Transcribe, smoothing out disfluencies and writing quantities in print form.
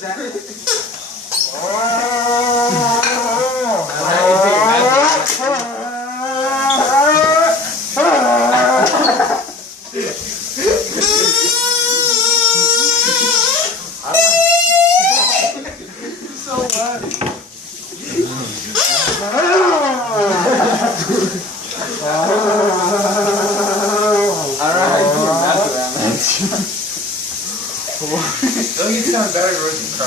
What's that? So what? Alright, don't you sound better roasting crop?